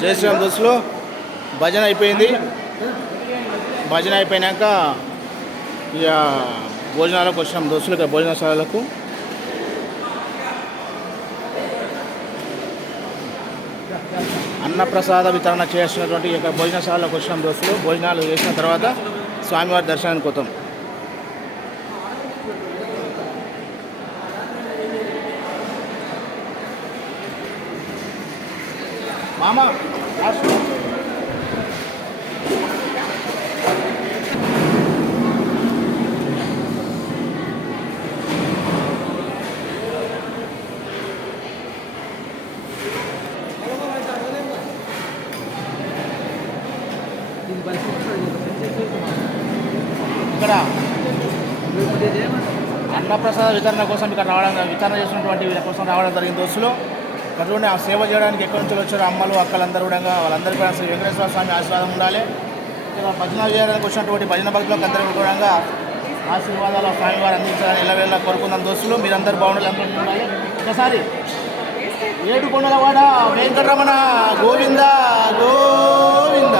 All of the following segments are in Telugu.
జై శ్రీరామ్ దోస్తులు భజన అయిపోయింది. భజన అయిపోయినాక ఇక భోజనాలకు వచ్చినాం దోస్తులు. ఇక భోజనశాలకు అన్నప్రసాద వితరణ చేస్తున్నటువంటి ఇక భోజనశాలకు వచ్చినాం దోస్తులు. భోజనాలు చేసిన తర్వాత స్వామివారి దర్శనానికి పోతాం. మామ ఇక్కడ అన్నప్రసాద వితరణ కోసం ఇక్కడ వితరణ చేసినటువంటి వీళ్ళ కోసం రావడం జరిగింది దోస్తులు. ఇక్కడ ఆ సేవ చేయడానికి ఎక్కడి నుంచి వచ్చారు అమ్మలు అక్కలందరూ కూడా వాళ్ళందరూ కూడా శ్రీ వెంకటేశ్వర స్వామి ఆశీర్వాదం ఉండాలి. ఇక్కడ భజన చేయడానికి వచ్చినటువంటి భజన భక్తులకు అందరూ కూడా ఆశీర్వాదాలు స్వామివారు అందించాలని ఇళ్ళవేళ కోరుకుందాం దోస్తులు. మీరందరూ బాగుండాలి, అందరూ ఉండాలి. ఒకసారి ఏడుకొండలవాడ వెంకటరమణ గోవింద గోవింద.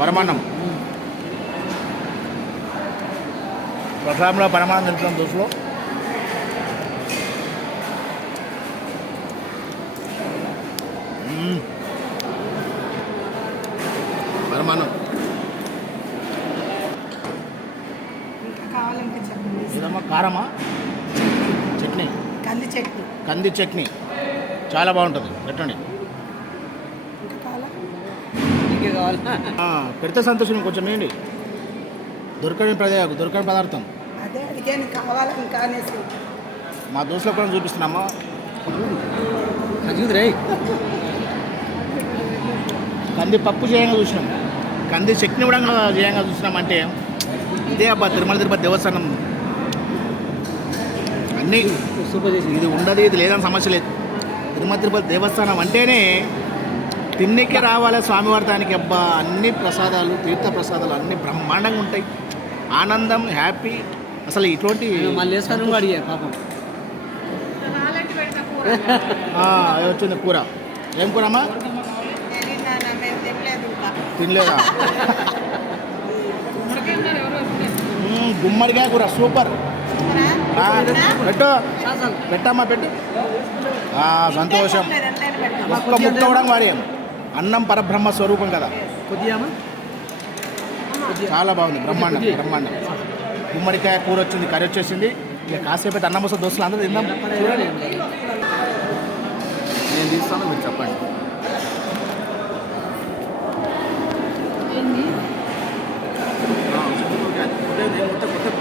పరమాన్నం ప్రసాదంలో పరమాన్నం తింటున్నాం దోస్తులు. పరమాన్నం ఏదమ్మా కారమా చట్నీ, కంది చట్నీ చాలా బాగుంటుంది. పెట్టండి పెడితే సంతోషం. కొంచెం వేయండి. దొరకని పదార్థం మా దోస్తులకు కూడా చూపిస్తున్నామా. కంది పప్పు చేయంగా చూసినాం, కంది చట్నీ కూడా చేయంగా చూసినాం. అంటే ఇదే అబ్బా తిరుపతి దేవస్థానం అన్నీ ఇది ఉండదు, ఇది లేదని సమస్య లేదు. తిరుపతి దేవస్థానం అంటేనే తిన్నికే రావాలి స్వామివారి దానికి. అబ్బా అన్ని ప్రసాదాలు, తీర్థ ప్రసాదాలు అన్నీ బ్రహ్మాండంగా ఉంటాయి. ఆనందం, హ్యాపీ. అసలు ఇటువంటి పాపం వచ్చింది కూర. ఏం కూరమ్మా? తినలేదా? గుమ్మడికాయ కూర సూపర్. పెట్టమ్మా పెట్టు. సంతోషం. ఒక్క ముక్క కూడా వాడి అన్నం పరబ్రహ్మ స్వరూపం కదా. చాలా బాగుంది. బ్రహ్మాండం. గుమ్మడికాయ కూర వచ్చింది, కర్రీ వచ్చేసింది. ఇక కాసేపు అయితే అన్నం వస్తుంది దోస్తులు. అందరూ తిందాం. నేను తీస్తాను, మీరు చెప్పండి.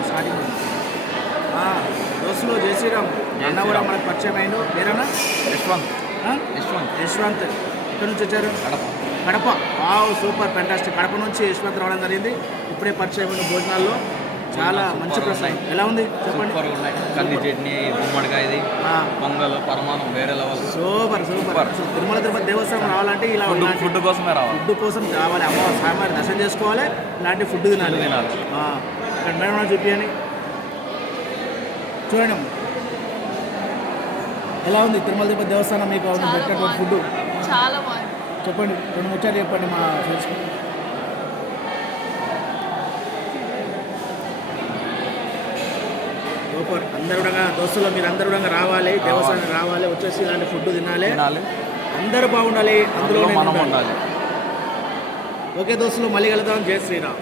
స్టార్టింగ్ దోస్తులు జై శ్రీరామ్ అన్న కూడా మనకు పరిచయం అయిండు. పేరన్నా? యశ్వంత్. ఎక్కడి నుంచి వచ్చారు? కడప. Super, fantastic. కడప నుంచి యశ్వంత్ రావడం జరిగింది. ఇప్పుడే పరిచయం అయిన భోజనాల్లో చాలా మంచి ప్రసాదం. ఎలా ఉంది చెప్పండి? కంది చట్నీ, గుమ్మడికాయది, పొంగల్, పరమాణం వేరే లెవెల్. సూపర్. తిరుపతి దేవస్థానం రావాలంటే ఇలా ఫుడ్ కోసమే రావాలి. ఫుడ్ కోసం రావాలి. అమ్మవారి స్వామివారి దర్శనం చేసుకోవాలి, ఇలాంటి ఫుడ్ తినాలి. ఇక్కడ మేడం చూపించండి, చూడండి ఎలా ఉంది తిరుపతి దేవస్థానం మీకు పెట్టినటువంటి ఫుడ్. చాలా బాగుంది. చెప్పండి, 2 ముచ్చట్లు చెప్పండి మా ఫ్రెండ్స్. సూపర్. అందరూ కూడా దోస్తులు మీరందరూ కూడా రావాలి, దేవస్థానం రావాలి, వచ్చేసి ఇలాంటి ఫుడ్ తినాలి. అందరూ బాగుండాలి, అందులో మనం ఉండాలి. ఓకే దోస్తులు, మళ్ళీ కలుద్దాం. జై శ్రీరామ్.